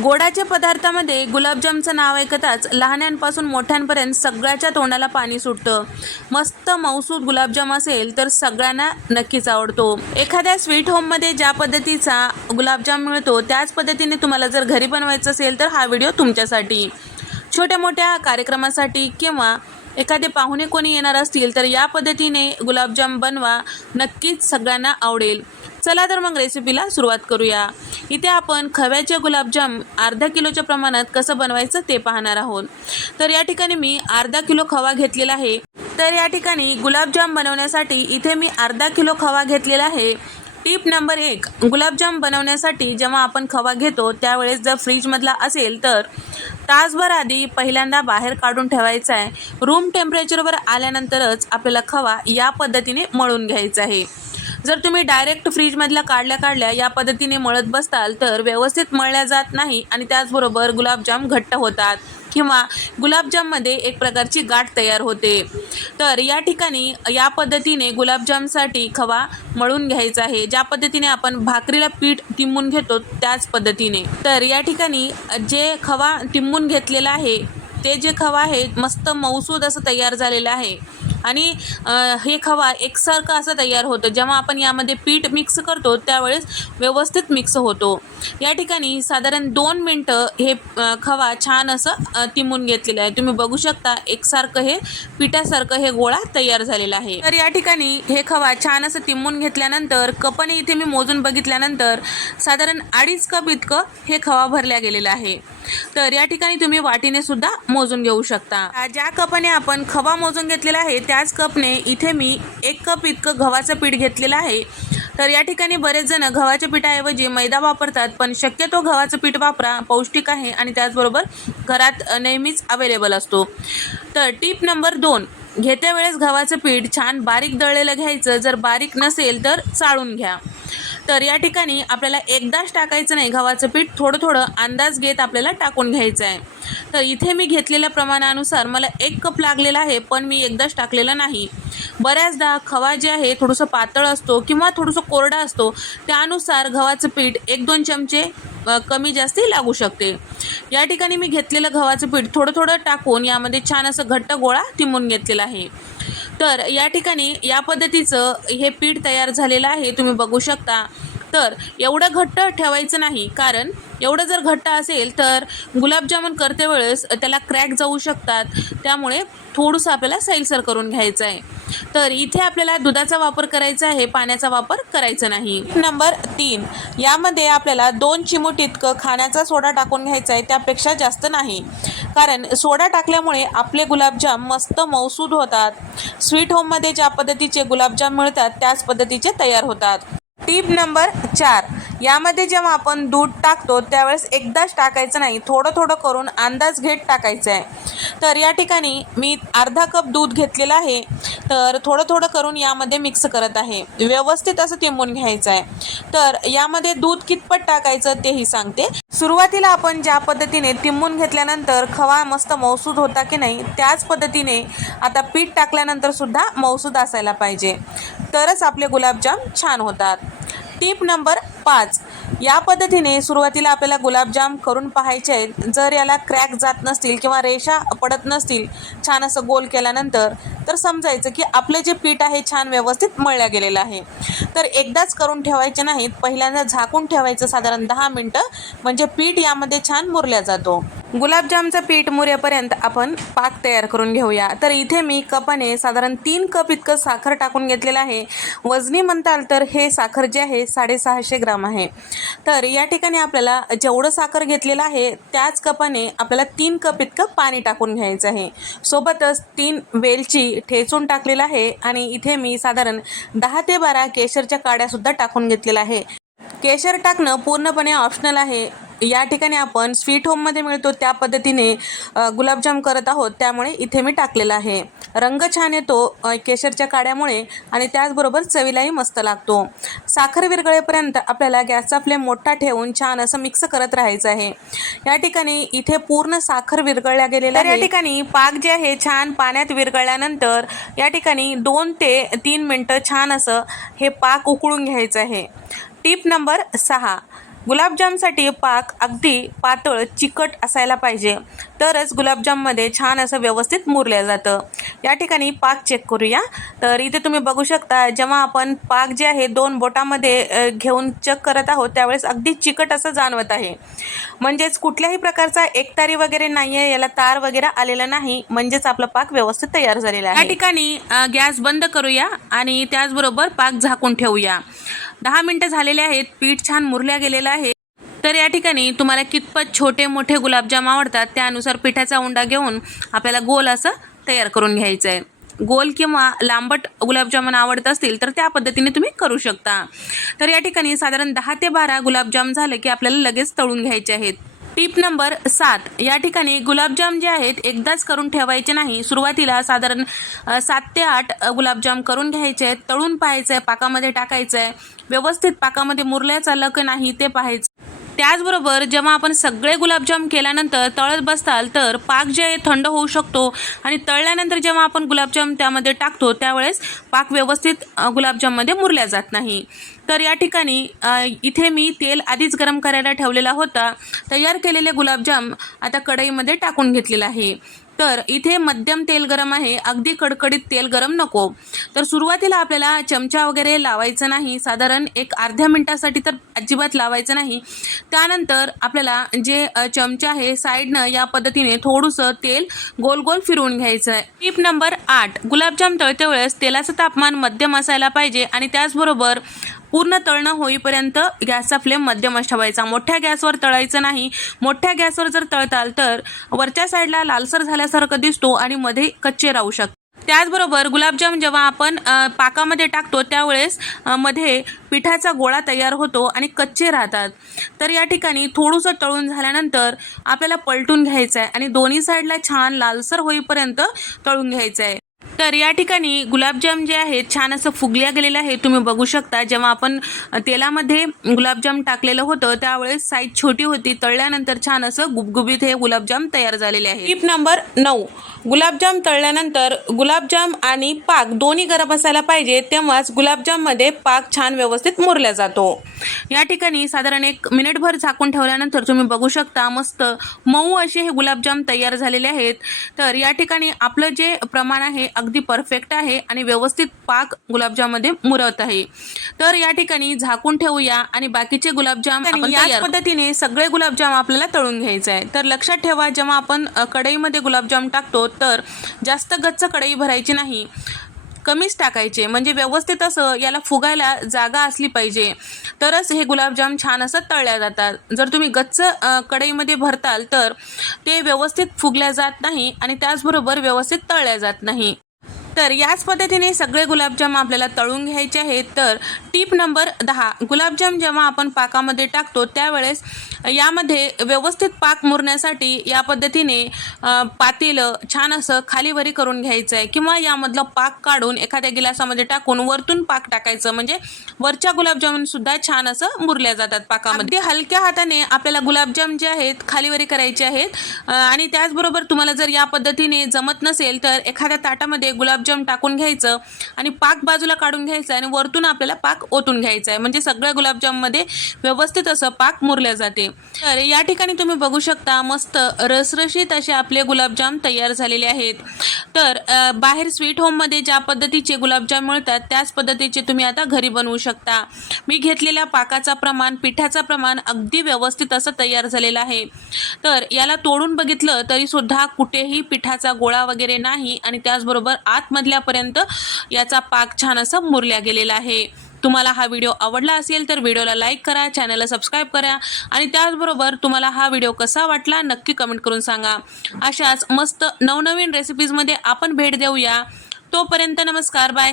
गोडाच्या पदार्थामध्ये गुलाबजामचं नाव ऐकताच लहान्यांपासून मोठ्यांपर्यंत सगळ्याच्या तोंडाला पाणी सुटतं. मस्त मौसूद गुलाबजाम असेल तर सगळ्यांना नक्कीच आवडतो. एखाद्या स्वीट होममध्ये ज्या पद्धतीचा गुलाबजाम मिळतो त्याच पद्धतीने तुम्हाला जर घरी बनवायचं असेल तर हा व्हिडिओ तुमच्यासाठी. छोट्या मोठ्या कार्यक्रमासाठी किंवा एखादे पाहुणे कोणी येणार असतील तर या पद्धतीने गुलाबजाम बनवा नक्कीच सगळ्यांना आवडेल. चला तर मग रेसिपीला सुरुवात करूया. इथे आपण खव्याचे गुलाबजाम अर्धा किलोच्या प्रमाणात कसं बनवायचं ते पाहणार आहोत. तर या ठिकाणी मी अर्धा किलो खवा घेतलेला आहे. तर या ठिकाणी गुलाबजाम बनवण्यासाठी इथे मी अर्धा किलो खवा घेतलेला आहे. टीप नंबर एक गुलाबजाम बनवण्यासाठी जेव्हा आपण खवा घेतो त्यावेळेस जर फ्रीजमधला असेल तर तासभर आधी पहिल्यांदा बाहेर काढून ठेवायचा आहे. रूम टेम्परेचरवर आल्यानंतरच आपल्याला खवा या पद्धतीने मळून घ्यायचा आहे. जर तुम्ही डायरेक्ट फ्रीजमधल्या काढल्या काढल्या या पद्धतीने मळत बसताल तर व्यवस्थित मळल्या जात नाही आणि त्याचबरोबर गुलाबजाम घट्ट होतात किंवा गुलाबजाममध्ये एक प्रकारची गाठ तयार होते. तर या ठिकाणी या पद्धतीने गुलाबजामसाठी खवा मळून घ्यायचा आहे. ज्या पद्धतीने आपण भाकरीला पीठ तिंबून घेतो त्याच पद्धतीने. तर या ठिकाणी जे खवा टिंबून घेतलेला आहे ते जे खवा आहे मस्त मौसूद असं तयार झालेलं आहे. आणि हे खवा एकसारखं असं तयार होतं. जेव्हा आपण यामध्ये पीठ मिक्स करतो त्यावेळेस व्यवस्थित मिक्स होतो. या ठिकाणी साधारण दोन मिनटं हे खवा छान असं तिमून तिंबून घेतलेलं आहे. तुम्ही बघू शकता एकसारखं हे पिठासारखं हे गोळा तयार झालेला आहे. तर या ठिकाणी हे खवा छान असं तिंबून घेतल्यानंतर कपने इथे मी मोजून बघितल्यानंतर साधारण अडीच कप इतकं हे खवा भरल्या गेलेलं आहे. तर या ठिकाणी तुम्ही वाटीने सुद्धा मोजून घेऊ शकता. ज्या कपाने आपण खवा मोजून घेतलेला आहे त्याच कपने इथे मी एक कप इतकं गव्हाचं पीठ घेतलेलं आहे. तर या ठिकाणी बरेच जण गव्हाच्या पिठाऐवजी मैदा वापरतात पण शक्यतो गव्हाचं पीठ वापरा पौष्टिक आहे आणि त्याचबरोबर घरात नेहमीच अवेलेबल असतो. तर टीप नंबर दोन घेत्या वेळेस गव्हाचं पीठ छान बारीक दळलेलं घ्यायचं. जर बारीक नसेल तर चाळून घ्या. तर या ठिकाणी आपल्याला एकदाच टाकायचं नाही. गव्हाचं पीठ थोडं थोडं अंदाज घेत आपल्याला टाकून घ्यायचं आहे. तर इथे मी घेतलेल्या प्रमाणानुसार मला एक कप लागलेला आहे पण मी एकदाच टाकलेलं नाही. बऱ्याचदा खवा जे आहे थोडंसं पातळ असतो किंवा थोडंसं कोरडा असतो त्यानुसार गव्हाचं पीठ एक दोन चमचे कमी जास्ती लागू शकते. या ठिकाणी मी घेतलेलं गव्हाचं पीठ थोडं थोडं टाकून यामध्ये छान असं घट्ट गोळा तिंबून घेतलेला आहे. तर या ठिकाणी या पद्धतीचं हे पीठ तयार झालेलं आहे. तुम्ही बघू शकता. तर एवढं घट्ट ठेवायचं नाही. कारण एवढं जर घट्ट असेल तर गुलाबजामुन करते वेळेस त्याला क्रॅक जाऊ शकतात. त्यामुळे थोडंसं आपल्याला सैलसर करून घ्यायचं आहे. तर इथे आपल्याला दुधाचा वापर करायचा आहे पाण्याचा वापर करायचा नाही. नंबर तीन. यामध्ये आपल्याला दोन चिमूट इतकं खाण्याचा सोडा टाकून घ्यायचा आहे त्यापेक्षा जास्त नाही. कारण सोडा टाकल्यामुळे आपले गुलाबजाम मस्त मौसूद होतात. स्वीट होममध्ये ज्या पद्धतीचे गुलाबजाम मिळतात त्याच पद्धतीचे तयार होतात. टीप नंबर चार. यामध्ये जेव्हा आपण दूध टाकतो त्यावेळेस एकदाच टाकायचं नाही. थोडं थोडं करून अंदाज घेत टाकायचं आहे. तर या ठिकाणी मी अर्धा कप दूध घेतलेलं आहे. तर थोडं थोडं करून यामध्ये मिक्स करत आहे. व्यवस्थित असं तिंबून घ्यायचं आहे. तर यामध्ये दूध कितपत टाकायचं तेही सांगते. सुरुवातीला आपण ज्या पद्धतीने तिंबून घेतल्यानंतर खवा मस्त मौसूद होता की नाही त्याच पद्धतीने आता पीठ टाकल्यानंतर सुद्धा मौसूद असायला पाहिजे. तरच आपले गुलाबजाम छान होतात. टीप नंबर पाच. या पद्धतीने सुरुवातीला आपल्याला गुलाबजाम करून पाहायचे आहेत. जर याला क्रॅक जात नसतील किंवा रेषा पडत नसतील छान असं गोल केल्यानंतर तर समजायचं की आपलं जे पीठ आहे छान व्यवस्थित मळल्या गेलेलं आहे. तर एकदाच करून ठेवायचे नाहीत. पहिल्यांदा झाकून ठेवायचं साधारण दहा मिनटं. म्हणजे पीठ यामध्ये छान मुरल्या जातो. गुलाबजामचं पीठ मुरेपर्यंत आपण पाक तयार करून घेऊया. तर इथे मी कपाने साधारण तीन कप इतकं साखर टाकून घेतलेलं आहे. वजनी म्हणताल तर हे साखर जे आहे साडेसहाशे ग्राम आहे. तर या ठिकाणी आपल्याला जेवढं साखर घेतलेलं आहे त्याच कपाने आपल्याला तीन कप इतकं पाणी टाकून घ्यायचं आहे. सोबतच तीन वेलची ठेचून टाकलेलं आहे आणि इथे मी साधारण दहा ते बारा केशरच्या काड्यासुद्धा टाकून घेतलेलं आहे. केशर टाकणं पूर्णपणे ऑप्शनल आहे. या ठिकाणी आपण स्वीट होममध्ये मिळतो त्या पद्धतीने गुलाबजाम करत आहोत. त्यामुळे इथे मी टाकलेला आहे. रंग छान येतो केशरच्या काड्यामुळे आणि त्याचबरोबर चवीलाही मस्त लागतो. साखर विरघळेपर्यंत आपल्याला गॅसचा फ्लेम मोठा ठेवून छान असं मिक्स करत राहायचं आहे. या ठिकाणी इथे पूर्ण साखर विरघळल्या गेलेल्या या ठिकाणी पाक जे आहे छान पाण्यात विरघळल्यानंतर या ठिकाणी दोन ते तीन मिनटं छान असं हे पाक उकळून घ्यायचं आहे. टीप नंबर सहा. गुलाबजामसाठी पाक अगदी पातळ चिकट असायला पाहिजे. तरच गुलाबजाममध्ये छान असं व्यवस्थित मुरलं जातं. या ठिकाणी पाक चेक करूया. तर इथे तुम्ही बघू शकता जेव्हा आपण पाक जे आहे दोन बोटामध्ये घेऊन चेक करत आहोत त्यावेळेस अगदी चिकट असं जाणवत आहे. म्हणजेच कुठल्याही प्रकारचा एकतारी वगैरे नाही आहे याला तार वगैरे आलेला नाही म्हणजेच आपला पाक व्यवस्थित तयार झालेला आहे. या ठिकाणी गॅस बंद करूया आणि त्याचबरोबर पाक झाकून ठेवूया. दहा मिनटं झालेले आहेत पीठ छान मुरल्या गेलेलं आहे. तर या ठिकाणी तुम्हाला कितपत छोटे मोठे गुलाबजाम आवडतात त्यानुसार पिठाचा उंडा घेऊन आपल्याला गोल असं तयार करून घ्यायचं आहे गोल किंवा लांबट गुलाबजामुन आवडत असतील तर त्या पद्धतीने तुम्ही करू शकता. तर या ठिकाणी साधारण दहा ते बारा गुलाबजाम झाले की आपल्याला लगेच तळून घ्यायचे आहेत. टिप नंबर सात. या ठिकाणी गुलाबजाम जे आहेत एकदाच करून ठेवायचे नाही. सुरुवातीला साधारण सात ते आठ गुलाबजाम करून घ्यायचे आहेत तळून पाहायचं आहे पाकामध्ये टाकायचं. आहे व्यवस्थित पाकामध्ये मुरल्या चाललं की नाही ते पाहायचं. त्याचबरोबर जेव्हा आपण सगळे गुलाबजाम केल्यानंतर तळत बसताल तर पाक जे आहे थंड होऊ शकतो. आणि तळल्यानंतर जेव्हा आपण गुलाबजाम त्यामध्ये टाकतो त्यावेळेस पाक व्यवस्थित गुलाबजाममध्ये मुरल्या जात नाही. तर या ठिकाणी इथे मी तेल आधीच गरम करायला ठेवलेला होता. तयार केलेले गुलाबजाम आता कढईमध्ये टाकून घेतलेला आहे. तर इथे मध्यम तेल गरम आहे. अगदी कडकडीत तेल गरम नको. तर सुरुवातीला आपल्याला चमचा वगैरे लावायचं नाही. साधारण एक अर्ध्या मिनटासाठी तर अजिबात लावायचं नाही. त्यानंतर आपल्याला जे चमचा आहे साईडनं या पद्धतीने थोडंसं तेल गोल गोल फिरवून घ्यायचं आहे टीप नंबर आठ. गुलाबजाम तळते वेळेस तेलाचं तापमान मध्यम असायला पाहिजे आणि त्याचबरोबर पूर्ण तळणं होईपर्यंत गॅसचा फ्लेम मध्यमच ठेवायचा. मोठ्या गॅसवर तळायचं नाही. मोठ्या गॅसवर जर तळताल तर वरच्या साईडला लालसर झाल्यासारखं दिसतो आणि मध्ये कच्चे राहू शकतात. त्याचबरोबर गुलाबजाम जेव्हा आपण पाकामध्ये टाकतो त्यावेळेस मध्ये पिठाचा गोळा तयार होतो आणि कच्चे राहतात. तर या ठिकाणी थोडंसं तळून झाल्यानंतर आपल्याला पलटून घ्यायचं आहे आणि दोन्ही साईडला छान लालसर होईपर्यंत तळून घ्यायचं आहे तर या ठिकाणी गुलाबजाम जे आहेत छान असं फुगल्या गेलेलं आहे. तुम्ही बघू शकता जेव्हा आपण तेलामध्ये गुलाबजाम टाकलेलं होतं त्यावेळेस साईज छोटी होती. तळल्यानंतर छान असं गुबगुबीत हे गुलाबजाम तयार झालेले आहे टिप नंबर नऊ. गुलाबजाम तळल्यानंतर गुलाबजाम आणि पाक दोन्ही गरम असायला पाहिजे तेव्हाच गुलाबजाममध्ये पाक छान व्यवस्थित मुरला जातो. या ठिकाणी साधारण एक मिनिटभर झाकून ठेवल्यानंतर तुम्ही बघू शकता मस्त मऊ असे हे गुलाबजाम तयार झालेले आहेत. तर या ठिकाणी आपलं जे प्रमाण आहे अगदी परफेक्ट आहे आणि व्यवस्थित पाक गुलाबजाममध्ये मुरत आहे. तर या ठिकाणी झाकून ठेवूया आणि बाकीचे गुलाबजाम याच पद्धतीने सगळे गुलाबजाम आपल्याला तळून घ्यायचे आहे तर लक्षात ठेवा जेव्हा आपण कढईमध्ये गुलाबजाम टाकतो तर जास्त गच्च कढई भरायची नाही. कमीच टाकायचे. म्हणजे व्यवस्थित असं याला फुगायला जागा असली पाहिजे. तरच हे गुलाबजाम छान असं तळल्या जातात. जर तुम्ही गच्च कढईमध्ये भरताल तर ते व्यवस्थित फुगल्या जात नाही आणि त्याचबरोबर व्यवस्थित तळल्या जात नाही. तर याच पद्धतीने सगळे गुलाबजाम आपल्याला तळून घ्यायचे आहेत. तर टीप नंबर दहा गुलाबजाम जेव्हा आपण पाकामध्ये टाकतो त्यावेळेस यामध्ये व्यवस्थित पाक मुरण्यासाठी या पद्धतीने पातेलं छान असं खालीवरी करून घ्यायचं आहे किंवा यामधलं पाक काढून एखाद्या गिलासामध्ये टाकून वरतून पाक टाकायचं. म्हणजे वरच्या गुलाबजामुन सुद्धा छान असं मुरल्या जातात पाकामध्ये. हलक्या हाताने आपल्याला गुलाबजाम जे आहेत खालीवरी करायचे आहेत. आणि त्याचबरोबर तुम्हाला जर या पद्धतीने जमत नसेल तर एखाद्या ताटामध्ये गुलाब गुलाबजाम टाकून घ्यायचं आणि पाक बाजूला काढून घ्यायचं आणि वरतून आपल्याला पाक ओतून घ्यायचा आहे म्हणजे सगळ्या गुलाबजाममध्ये व्यवस्थित असं पाक मुरल्या जाते. तर या ठिकाणी तुम्ही बघू शकता मस्त रसरशीत असे आपले गुलाबजाम तयार झालेले आहेत. तर बाहेर स्वीट होममध्ये ज्या पद्धतीचे गुलाबजाम मिळतात त्याच पद्धतीचे तुम्ही आता घरी बनवू शकता. मी घेतलेल्या पाकाचा प्रमाण पिठाचा प्रमाण अगदी व्यवस्थित असं तयार झालेलं आहे. तर याला तोडून बघितलं तरी सुद्धा कुठेही पिठाचा गोळा वगैरे नाही आणि त्याचबरोबर आत आतमधल्यापर्यंत याचा पाक छान असा मुरल्या गेलेला आहे. तुम्हाला हा व्हिडिओ आवडला असेल तर व्हिडिओला लाईक करा चॅनलला सबस्क्राईब करा आणि त्याचबरोबर तुम्हाला हा व्हिडिओ कसा वाटला नक्की कमेंट करून सांगा. अशाच मस्त नवनवीन रेसिपीजमध्ये आपण भेट देऊया. तोपर्यंत नमस्कार बाय